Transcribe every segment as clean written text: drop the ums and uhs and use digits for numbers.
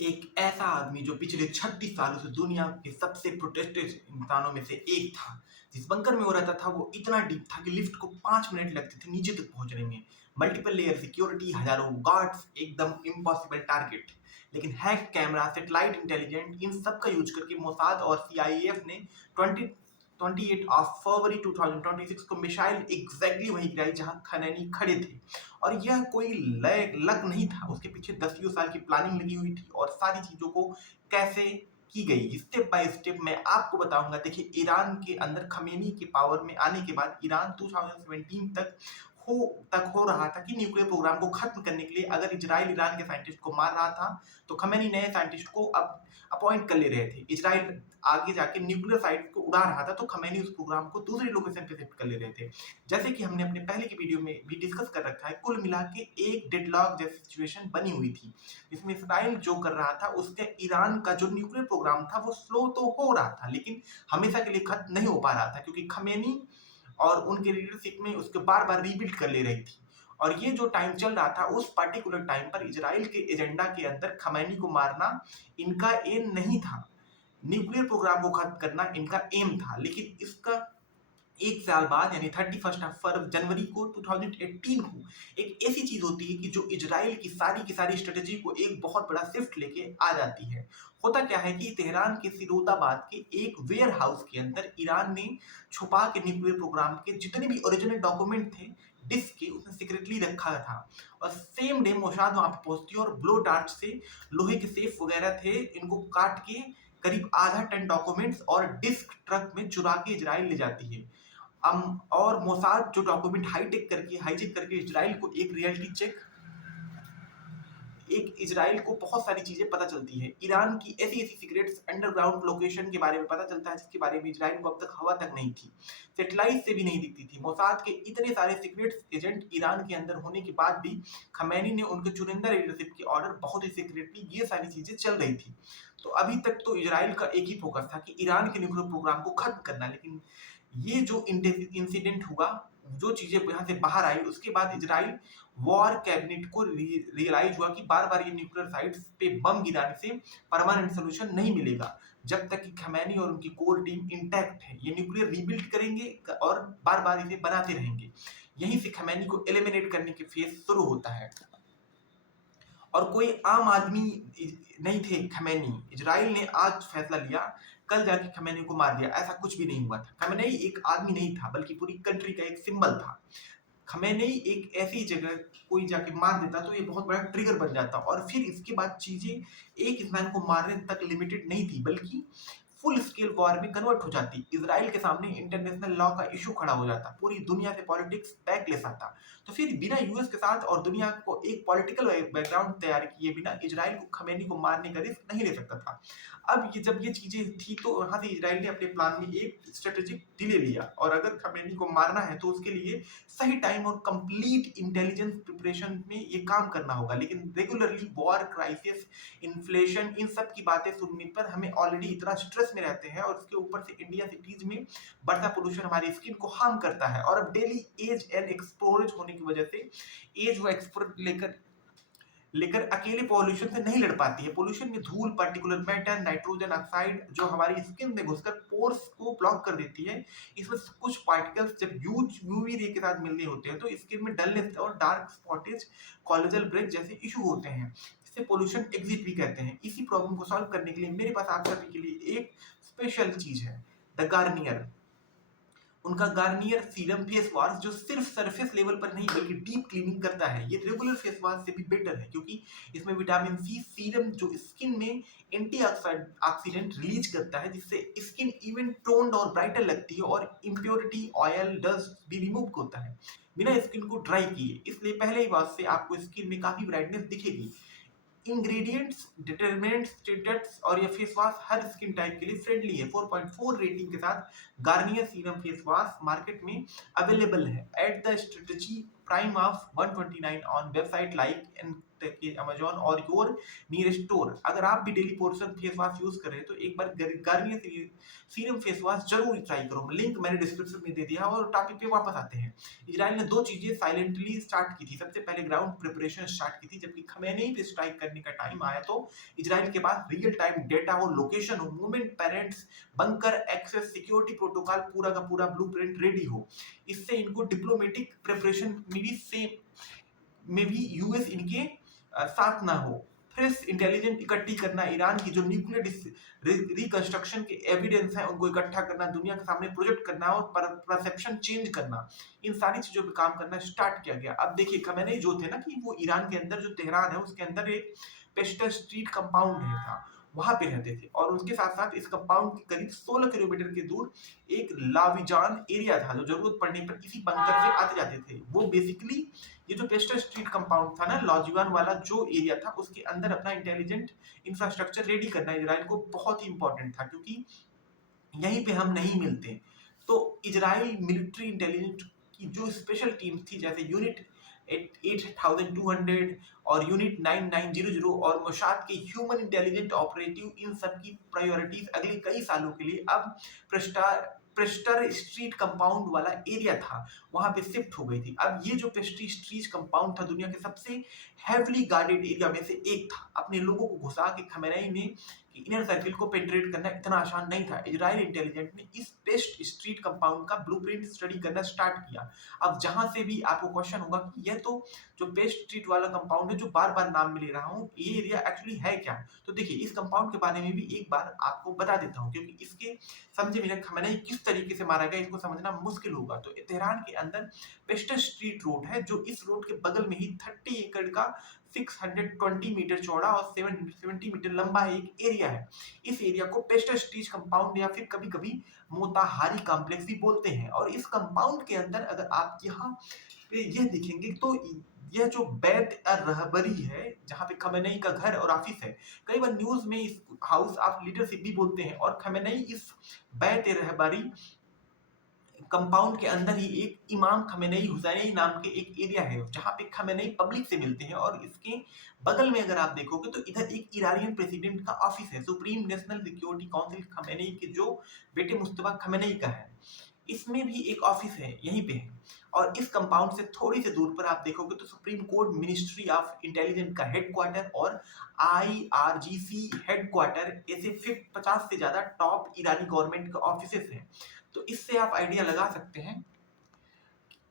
एक ऐसा आदमी जो पिछले 36 सालों से दुनिया के सबसे प्रोटेस्टेड इंसानों में से एक था। जिस बंकर में वो रहता था वो इतना डीप था कि लिफ्ट को 5 मिनट लगते थे नीचे तक पहुंचने में। मल्टीपल लेयर सिक्योरिटी, हजारों गार्ड्स, एकदम इम्पॉसिबल टारगेट। लेकिन हैक कैमरा, सैटेलाइट इंटेलिजेंट, इन सब का यूज करके मोसाद और सीआईएफ ने 28 ऑफ फरवरी 2026 को मिसाइल एग्जैक्टली वही गिराई जहां खनैनी खड़े थे। और यह कोई लक नहीं था, उसके पीछे दसियों साल की प्लानिंग लगी हुई थी और सारी चीजों को कैसे की गई स्टेप बाय स्टेप मैं आपको बताऊंगा। देखिए, ईरान के अंदर खमेनी के पावर में आने के बाद ईरान 2017 हो रहा था कि न्यूक्लियर प्रोग्राम को खत्म करने के लिए अगर इजराइल ईरान के साइंटिस्ट को मार रहा था तो खमेनी नए साइंटिस्ट को अब अपॉइंट कर ले रहे थे। इजराइल आगे जाके न्यूक्लियर साइट को उड़ा रहा था तो खमेनी उस प्रोग्राम को दूसरी लोकेशन पे शिफ्ट कर ले रहे थे। जैसे कि हमने अपने पहले की वीडियो में भी डिस्कस कर रखा है, कुल मिला के एक डेडलॉक जैसी सिचुएशन बनी हुई थी जिसमें इसराइल जो कर रहा था उसके ईरान का जो न्यूक्लियर प्रोग्राम था वो स्लो तो हो रहा था लेकिन हमेशा के लिए खत्म नहीं हो पा रहा था, क्योंकि खमेनी और उनके लीडरशिप में उसके बार बार रीबिल्ड कर ले रही थी। और ये जो टाइम चल रहा था उस पर्टिकुलर टाइम पर इजराइल के एजेंडा के अंदर खमैनी को मारना इनका एम नहीं था, न्यूक्लियर प्रोग्राम को खत्म करना इनका एम था। लेकिन इसका एक साल बाद यानी 31 जनवरी को 2018 को एक ऐसी चीज होती है कि जो इजराइल की सारी स्ट्रेटेजी को एक बहुत बड़ा शिफ्ट लेके आ जाती है। होता क्या है कि तेहरान के फिरोजाबाद के एक वेयर हाउस के अंदर ईरान ने छुपा के न्यूक्लियर प्रोग्राम के जितने भी ओरिजिनल डॉक्यूमेंट थे डिस्क के उसने सीक्रेटली रखा था। और सेम डे मोसाद वहां पे पहुंचती है और ब्लो डार्ट से लोहे के सेफ वगैरह थे इनको काट के करीब आधा टन डॉक्यूमेंट्स और डिस्क ट्रक में चुरा के इजराइल ले जाती है। और मोसाद जो डॉक्यूमेंट हाईजेक करके इजराइल को एक इजराइल को बहुत सारी चीजें पता चलती है। ईरान की ऐसी ऐसी सीक्रेट्स अंडरग्राउंड लोकेशन के बारे में पता चलता है जिसके बारे में इजराइल को अब तक हवा तक नहीं थी, सैटेलाइट से भी नहीं दिखती थी। मोसाद के इतने सारे सीक्रेट्स एजेंट ईरान के अंदर होने के बाद भी खमैनी ने उनके चुनिंदा लीडरशिप के ऑर्डर बहुत ही सीक्रेटली ये सारी चीजें चल रही थी। तो अभी तक तो इजराइल का एक ही फोकस था कि ईरान के न्यूक्लियर प्रोग्राम को खत्म करना। लेकिन ये जो इंसिडेंट हुआ, जो चीजें यहाँ से बाहर आई, उसके बाद इजराइल वॉर कैबिनेट को रियलाइज हुआ कि बार बार ये न्यूक्लियर साइट्स पे बम गिराने से परमानेंट सोल्यूशन नहीं मिलेगा। जब तक कि खमैनी और उनकी कोर टीम इंटैक्ट है ये न्यूक्लियर रीबिल्ड करेंगे और बार बार इसे बनाते रहेंगे। यहीं से खमैनी को एलिमिनेट करने के फेज शुरू होता है। और कोई आम आदमी नहीं थे खमैनी। इजराइल ने आज फैसला लिया, कल जाके खमैनी को मार दिया, ऐसा कुछ भी नहीं हुआ था। खमैनी एक आदमी नहीं था बल्कि पूरी कंट्री का एक सिंबल था। खमैनी एक ऐसी जगह कोई जाके मार देता तो ये बहुत बड़ा ट्रिगर बन जाता और फिर इसके बाद चीजें एक इंसान को मारने तक लिमिटेड नहीं थी बल्कि फुल स्केल वॉर में कन्वर्ट हो जाती। इजराइल के सामने इंटरनेशनल लॉ का इशू खड़ा हो जाता, पूरी दुनिया से पॉलिटिक्स बैकलेस आता। तो फिर बिना यूएस के साथ और दुनिया को एक पॉलिटिकल बैकग्राउंड तैयार किए बिना इजराइल को खमैनी को मारने का रिस्क नहीं ले सकता था। अब जब ये चीजें थी तो वहां से इजराइल ने अपने प्लान में एक स्ट्रेटेजिक डिले लिया और अगर खमैनी को मारना है तो उसके लिए सही टाइम और कंप्लीट इंटेलिजेंस प्रिपरेशन में ये काम करना होगा। लेकिन रेगुलरली वॉर, क्राइसिस, इन्फ्लेशन, इन सब की बातें सुनने पर हमें ऑलरेडी इतना स्ट्रेस में रहते हैं और उसके ऊपर से इंडिया सिटीज में बढ़ता पोल्यूशन हमारी स्किन को हार्म करता है। और अब डेली एज एंड एक्सपोज होने की वजह से एज वो एक्सपोर लेकर लेकर अकेले पॉल्यूशन से नहीं लड़ पाती है। पॉल्यूशन में धूल, पार्टिकुलर मैटर, नाइट्रोजन ऑक्साइड जो हमारी स्किन में घुसकर पोर्स को ब्लॉक कर देती है। इसमें कुछ पार्टिकल्स जब यूवी रे के साथ मिलने होते हैं तो स्किन में डलनेस और डार्क स्पॉटेज, कॉलेजल ब्रेक जैसे इशू होते हैं, जिसे पोल्यूशन एग्जिट भी कहते हैं। इसी प्रॉब्लम को सॉल्व करने के लिए मेरे पास आप सभी के लिए एक स्पेशल चीज है, द गार्नियर। उनका गार्नियर सीरम फेस वॉश जो सिर्फ सरफेस लेवल पर नहीं बल्कि डीप क्लीनिंग करता है। ये रेगुलर फेस वॉश से भी बेटर है क्योंकि इसमें विटामिन सी सीरम जो स्किन में एंटी ऑक्सीडेंट रिलीज करता है जिससे स्किन इवन टोन्ड और ब्राइटर लगती है और इम्प्योरिटी, ऑयल, डस्ट भी रिमूव होता है बिना स्किन को ड्राई किए। इसलिए पहले ही वॉश से आपको स्किन में काफी ब्राइटनेस दिखेगी। इंग्रेडिएंट्स, डिटर्मिनेंट्स, स्टेटस और ये फेस वॉश हर स्किन टाइप के लिए फ्रेंडली है। 4.4 रेटिंग के साथ Garnier serum face wash market में अवेलेबल है at the strategy prime of 129 on website like सकते हैं कि अमेजोन और योर नियरेस्ट स्टोर। अगर आप भी daily portion face wash use कर रहे हैं तो एक बार गार्नियर सीरम फेस वॉश जरूर ट्राई करो। लिंक मैंने डिस्क्रिप्शन में दे दिया। और टॉपिक पे वापस आते हैं। इजराइल ने दो चीजें साइलेंटली स्टार्ट की थी। सबसे पहले ग्राउंड प्रिपरेशन स्टार्ट की थी, जबकि खमेनी पे स्ट्राइक करने का टाइम आया तो इजराइल के पास रियल टाइम डेटा हो, लोकेशन हो, movement patterns, bunker access, security protocol, पूरा का पूरा ब्लूप्रिंट रेडी हो। इससे इनको डिप्लोमेटिक प्रिपरेशन में भी यूएस इनके साथ ना हो। फ्रेश इंटेलिजेंस इकट्ठी करना, ईरान की जो न्यूक्लियर रिकंस्ट्रक्शन के एविडेंस है उनको इकट्ठा करना, दुनिया के सामने प्रोजेक्ट करना और परसेप्शन चेंज करना, इन सारी चीजों पे काम करना स्टार्ट किया गया। अब देखिए खमेनी जो थे ना कि वो ईरान के अंदर जो तेहरान है उसके अंदर एक पेस्टर स्ट्रीट कंपाउंड है था, वहां पे रहते थे। और उसके साथ साथ इस कंपाउंड के करीब 16 किलोमीटर के दूर एक लाविजान एरिया था जो जरूरत पड़ने पर इसी बंकर से आते जाते थे। वो बेसिकली ये जो पेस्टर स्ट्रीट कंपाउंड था ना, लॉजिवान वाला जो एरिया था, उसके अंदर अपना इंटेलिजेंट इंफ्रास्ट्रक्चर रेडी करना इजराइल को बहुत ही इंपॉर्टेंट था, क्योंकि यहीं पे हम नहीं मिलते। तो इजराइल मिलिट्री इंटेलिजेंस की जो स्पेशल टीम थी, जैसे यूनिट 8200 और यूनिट 9900 और मोसाद के ह्यूमन इंटेलिजेंट ऑपरेटिव, इन सब की प्रायोरिटीज अगले कई सालों के लिए अब प्रेस्टर स्ट्रीट कंपाउंड वाला एरिया था वहां पे शिफ्ट हो गई थी। अब ये जो पेस्ट्री स्ट्रीट कंपाउंड था दुनिया के सबसे हेवली गार्डेड एरिया में से एक था। अपने लोगों को घुसा के खमेनी ने इनर सर्किल को पेनिट्रेट करना इतना आसान नहीं था। इजराइल इंटेलिजेंस ने इस पेस्ट स्ट्रीट कंपाउंड का ब्लूप्रिंट स्टडी करना स्टार्ट किया। अब जहां से भी आपको क्वेश्चन होगा कि यह तो जो पेस्ट स्ट्रीट वाला कंपाउंड है जो बार बार नाम में ले रहा हूँ, ये एरिया एक्चुअली है क्या? तो देखिए इस कंपाउंड के बारे में भी एक बार आपको बता देता हूँ, क्योंकि इसके समझे बिना खमेनी किस तरीके से मारा गया इसको समझना मुश्किल होगा। तो तेहरान के अंदर पेस्टर स्ट्रीट रोड है, जो इस रोड के बगल में ही 30 एकड़ का 620 मीटर चौड़ा और 770 मीटर लंबा एक एरिया है। इस एरिया को पेस्टर स्ट्रीट कंपाउंड या फिर कभी कभी मोताहारी कॉम्प्लेक्स भी बोलते हैं। और इस कंपाउंड के अंदर अगर आप यहाँ पे यह देखेंगे तो यह जो बैत रहबरी है जहाँ पे खमेनी का घर और ऑफिस है, कई बार न्यूज में इस हाउस ऑफ लीडरशिप भी बोलते हैं। और खमेनी इस बैत रहबरी कंपाउंड के अंदर ही एक इमाम खमेनी हुसैनी नाम के एक एरिया है जहाँ पे खमेनी पब्लिक से मिलते हैं। और इसके बगल में अगर आप देखोगे तो इधर एक ईरानियन प्रेसिडेंट का ऑफिस है, supreme national security council Khamenei के जो बेटे मुस्तफा खमेनी का है, इसमें भी एक ऑफिस है यहीं पे है। और इस कंपाउंड से थोड़ी सी दूर पर आप देखोगे तो supreme court ministry of intelligence का हेडक्वार्टर और IRGC हेडक्वार्टर, ऐसे 50 से ज्यादा टॉप ईरानी गवर्नमेंट के ऑफिसेस हैं। तो इससे आप आइडिया लगा सकते हैं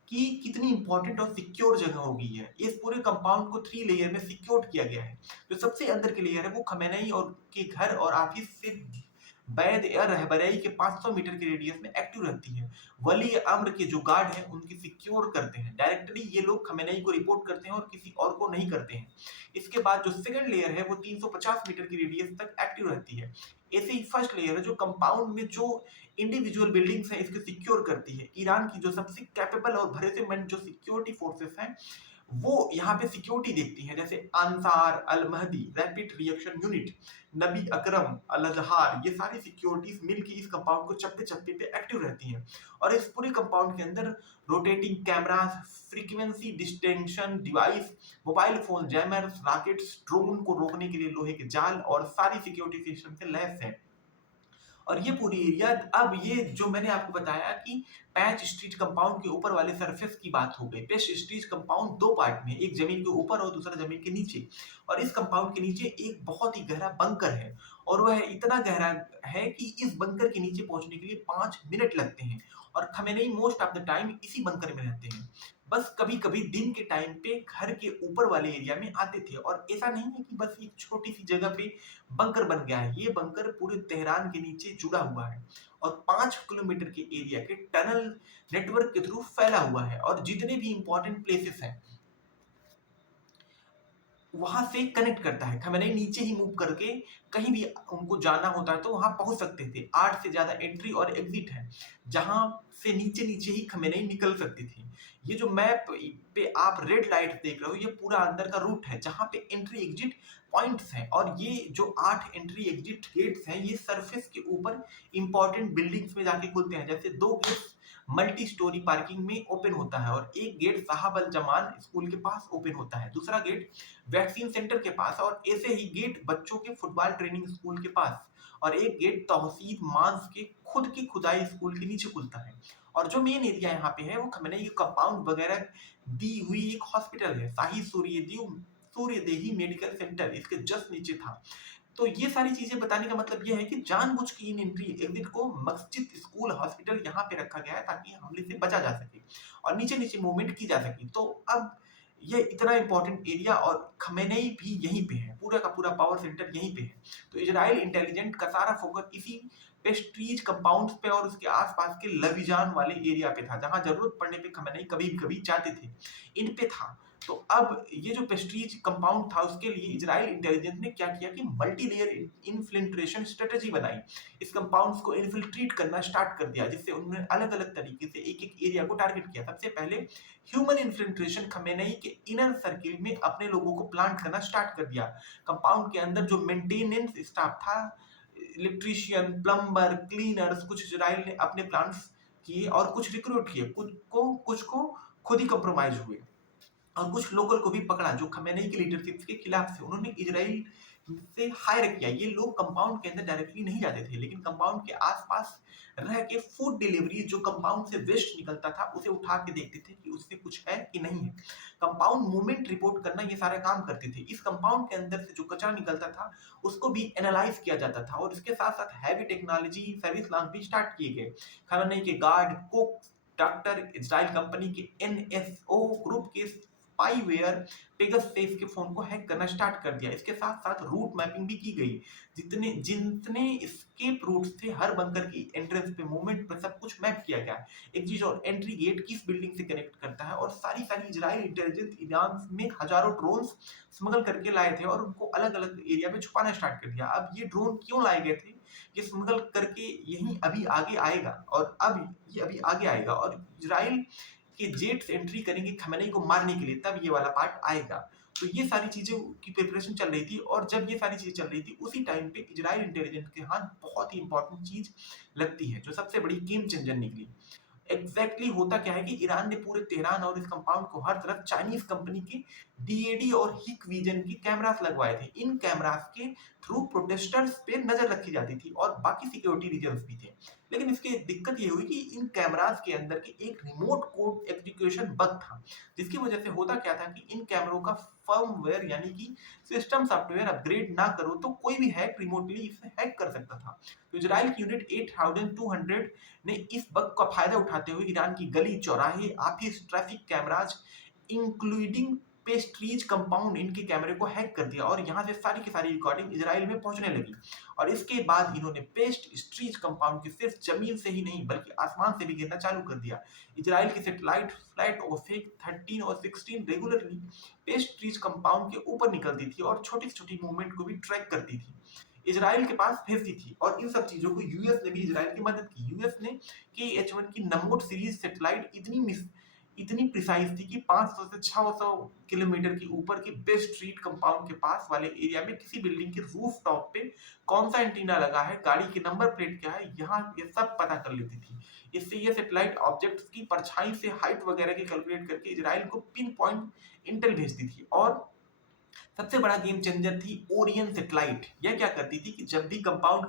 कि कितनी इंपॉर्टेंट और सिक्योर जगह होगी है। इस पूरे कंपाउंड को 3 लेयर में सिक्योर किया गया है। जो सबसे अंदर की लेयर है वो खमेनी और के घर और ऑफिस से बैद या रहबरी के 500 मीटर के रेडियस में एक्टिव रहती है। वली अम्र के जो गार्ड हैं उनकी सिक्योर करते हैं। डायरेक्टली ये लोग खमेनी को रिपोर्ट करते हैं और किसी और को नहीं करते हैं। इसके बाद जो सेकंड लेयर है वो 350 मीटर की रेडियस तक एक्टिव रहती है। ऐसे ही फर्स्ट लेयर है जो कंपाउंड में जो इंडिविजुअल बिल्डिंग्स हैं इसको सिक्योर करती है। ईरान की जो सबसे कैपेबल और भरोसेमंद जो सिक्योरिटी फोर्सेस हैं वो यहाँ पे सिक्योरिटी देखती हैं, जैसे अंसार अल महदी रैपिड रिएक्शन यूनिट, नबी अकरम अल अजहार, ये सारी सिक्योरिटीज मिलकर इस कंपाउंड को चप्पे चप्पे पे एक्टिव रहती हैं। और इस पूरे कंपाउंड के अंदर rotating cameras, frequency distension device, mobile phone jammers, rockets, drone को रोकने के लिए लोहे के जाल और सारी सिक्योरिटी सिस्टम से लैस है। और ये पूरी एरिया, अब ये जो मैंने आपको बताया कि पैच स्ट्रीट कंपाउंड के ऊपर वाले सरफेस की बात हो गई। पैच स्ट्रीट कंपाउंड दो पार्ट में, एक जमीन के ऊपर और दूसरा जमीन के नीचे। और इस कंपाउंड के नीचे एक बहुत ही गहरा बंकर है और वह इतना गहरा है कि इस बंकर के नीचे पहुंचने के लिए 5 मिनट लगते हैं। और Khamenei most of the time इसी बंकर में रहते हैं। बस कभी कभी दिन के टाइम पे घर के ऊपर वाले एरिया में आते थे। और ऐसा नहीं है कि बस एक छोटी सी जगह पे बंकर बन गया है, ये बंकर पूरे तेहरान के नीचे जुड़ा हुआ है और 5 किलोमीटर के एरिया के टनल नेटवर्क के थ्रू फैला हुआ है। और जितने भी इंपॉर्टेंट प्लेसेस हैं वहां से कनेक्ट करता है। खमेनी नीचे ही मूव करके कहीं भी उनको जाना होता है तो वहां पहुंच सकते थे। 8 से ज्यादा एंट्री और एग्जिट है जहां से नीचे नीचे ही खमेनी निकल सकती थी। ये जो मैप पे आप रेड लाइट देख रहे हो ये पूरा अंदर का रूट है जहां पे एंट्री एग्जिट पॉइंट्स हैं। और ये जो 8 एंट्री एग्जिट गेट्स हैं ये सरफेस के ऊपर इंपॉर्टेंट बिल्डिंग्स में जाके खुलते हैं। जैसे 2 गेट्स मल्टी स्टोरी पार्किंग में ओपन होता है और एक गेट साहब अल जमान स्कूल के पास ओपन होता है, दूसरा गेट वैक्सीन सेंटर के पास और ऐसे ही गेट बच्चों के फुटबॉल ट्रेनिंग स्कूल के पास और एक गेट तौसीफ मांस के खुद की खुदाई स्कूल के नीचे खुलता है। और जो मेन एरिया यहाँ पे है वो खमनई के कंपाउंड वगैरह दी हुई एक हॉस्पिटल है, शाही सूर्यदेही मेडिकल सेंटर इसके जस्ट नीचे था। तो ये सारी चीजें बताने का मतलब ये है कि जानबूझ के इन एंट्री एग्जिट को मस्जिद, स्कूल, हॉस्पिटल यहाँ पे रखा गया है ताकि हमले से बचा जा सके और नीचे नीचे मूवमेंट की जा सके। तो अब ये इतना इंपॉर्टेंट एरिया और खमेनेई भी यहीं पे है, पूरा का पूरा पावर सेंटर यहीं पे है। तो इजराइल इंटेलिजेंट का सारा फोकस इसी पेस्ट्रीज कंपाउंड्स पे और उसके आसपास के लविजान वाले एरिया पे था, जहां जरूरत पड़ने पे खमेनेई कभी कभी जाते थे, इन पे था। तो अब ये जो पेस्ट्रीज कंपाउंड था उसके लिए इजराइल इंटेलिजेंस ने क्या किया कि मल्टी लेयर इन्फिल्ट्रेशन स्ट्रेटेजी बनाई, इस कंपाउंड्स को इन्फिल्ट्रेट करना स्टार्ट कर दिया, जिससे उन्होंने अलग अलग तरीके से एक एक एरिया को टारगेट किया। सबसे पहले ह्यूमन इन्फिल्ट्रेशन, खमेनेई के इनर सर्किल में अपने लोगों को प्लांट करना स्टार्ट कर दिया। कंपाउंड के अंदर जो मेंटेनेंस स्टाफ था, इलेक्ट्रीशियन, प्लम्बर, क्लीनर्स, कुछ इजराइल ने अपने प्लांट्स किए और कुछ रिक्रूट किए, कुछ को खुद ही कॉम्प्रोमाइज हुए और कुछ लोकल को भी पकड़ा जो खमेनेई की लीडरशिप के खिलाफ थे। उन्होंने इजराइल से हायर किया। ये लोग कंपाउंड के अंदर डायरेक्टली नहीं जाते थे, लेकिन कंपाउंड के आसपास रह के फूड डिलीवरी जो कंपाउंड से वेस्ट निकलता था उसे उठा के देखते थे कि उससे कुछ है कि नहीं है। कंपाउंड मूवमेंट रिपोर्ट करना ये सारा काम करते थे। इस कंपाउंड के अंदर से जो कचरा निकलता था उसको भी एनालाइज किया जाता था और इसके साथ साथ हैवी टेक्नोलॉजी सर्विस लॉन्च भी स्टार्ट किए गए। खमेनेई के guard, cook, doctor, Israel company के एनएसओ ग्रुप के स्पाईवेयर पेगासस के फोन को हैक करना स्टार्ट कर दिया। इसके साथ साथ रूट मैपिंग भी की गई, जितने एस्केप रूट्स थे हर बंकर की एंट्रेंस पे, मूवमेंट पे, सब कुछ मैप किया गया। एक चीज और, एंट्री गेट किस बिल्डिंग से कनेक्ट करता है और सारी इजराइल इंटेलिजेंस ईरान में हजारों ड्रोन्स स्मगल करके लाए थे और उनको अलग अलग एरिया में छुपाना स्टार्ट कर दिया। अब ये ड्रोन क्यों लाए गए थे, ये स्मगल करके यही अभी आगे आएगा और अब ये अभी आगे आएगा और इजराइल कि जेट्स एंट्री करेंगे खमेनेई को मारने के लिए, तब ये वाला पार्ट आएगा। तो ये सारी चीजों की प्रिपरेशन चल रही थी और जब ये सारी चीजें चल रही थी उसी टाइम पे इजराइल इंटेलिजेंस के हाथ बहुत ही इंपॉर्टेंट चीज लगती है जो सबसे बड़ी गेम चेंजर निकली। एग्जैक्टली होता क्या है कि ईरान ने पूरे तेहरान और इस कंपाउंड को हर तरफ चाइनीज कंपनी के डीएडी और हिक विजन की कैमरास लगवाए थे। इन कैमरास के थ्रू प्रोटेस्टर्स पे नजर रखी जाती थी और बाकी सिक्योरिटी रीजन्स भी थे। लेकिन इसकी दिक्कत ये हुई कि इन कैमरास के अंदर के एक रिमोट कोड एग्जीक्यूशन बग था, जिसकी वजह से होता क्या था कि इन कैमरों का फर्मवेयर यानी कि सिस्टम सॉफ्टवेयर अपग्रेड ना करो तो कोई भी हैक रिमोटली इसे हैक कर सकता था। तो इजराइल की यूनिट 8200 ने इस बग का फायदा उठाते हुए ईरान की गली, चौराहे, office, traffic cameras including pastries compound, इनके कैमरे को हैक कर दिया और यहाँ से सारी की सारी रिकॉर्डिंग इजराइल में पहुंचने लगी। और इसके बाद इन्होंने पेस्ट्रीज कंपाउंड की सिर्फ जमीन से ही नहीं बल्कि आसमान से भी गिरना चालू कर दिया। इजराइल की सैटेलाइट फ्लाइट ओफेक 13 और 16 रेगुलरली पेस्ट्रीज कंपाउंड के ऊपर निकलती थी और छोटी छोटी मूवमेंट को भी ट्रैक करती थी, इजराइल के पास भेजती थी। और इन सब चीजों को यूएस ने भी इजराइल की मदद की। यूएस ने KH-1 की नमोड सीरीज सैटेलाइट इतनी प्रिसाइज थी कि 500 से 600 किलोमीटर के ऊपर के बेस्ट स्ट्रीट कंपाउंड के पास वाले एरिया में किसी बिल्डिंग के रूफ टॉप पे कौन सा एंटीना लगा है, गाड़ी की नंबर प्लेट क्या है, यहाँ ये सब पता कर लेती थी। इससे ये सैटेलाइट ऑब्जेक्ट्स की परछाई से हाइट वगैरह की कैलकुलेट करके इजराइल को पिन पॉइंट इंटेल भेजती थी। और सबसे बड़ा गेम चेंजर थी ओरियन सैटेलाइट। यह क्या करती थी कि जब भी कंपाउंड